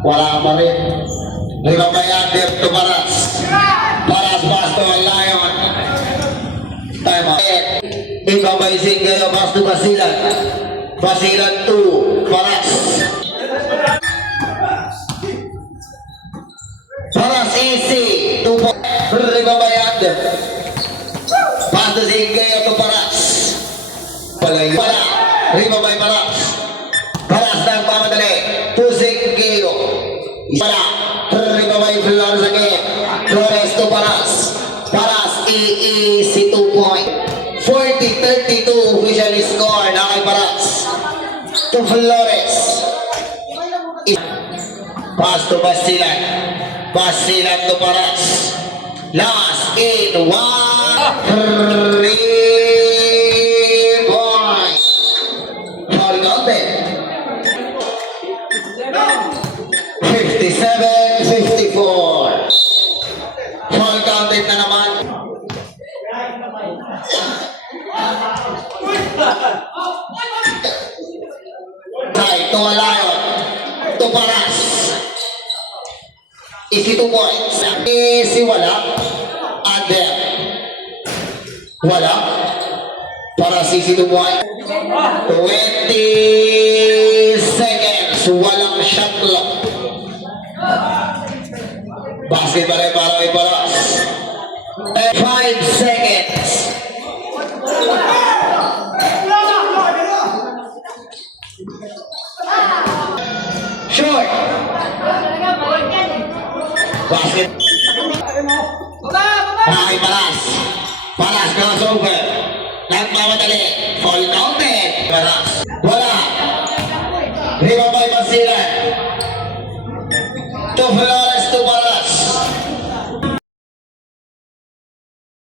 Wala pa rin. Ribabayadir to Paras. Paras Basto ang Lion. Time out. Ibabaysing kayo Basto Basilan. Basilan 2. Paras. Paras easy. 2 point. Ribabayadir. Basto kayo to Paras. Palay. Wala. Ribabay Paras. Paras ng pamadali. Pusing kayo. Wala. Ribabay Flores again. Flores to Paras. Paras easy 2 point. 40-32 official score na kay Paras. To Flores. Pass to Basilan. Basilan to Paras. Last in 1. 3 point. Foul counted. 57-54. Foul counted na naman. Side to Lion. To Paras. Easy 2 points. Easy wala. Under. Wala. Paras easy 2 points. 20 seconds. Walang shot clock. Basketball ay para kay Paras. 5 seconds. Short. Basket. Ay, Paras. Paras crossover. Nagmamadali. Fall counted. Paras. Wala. Ribabay Basilan. To Flores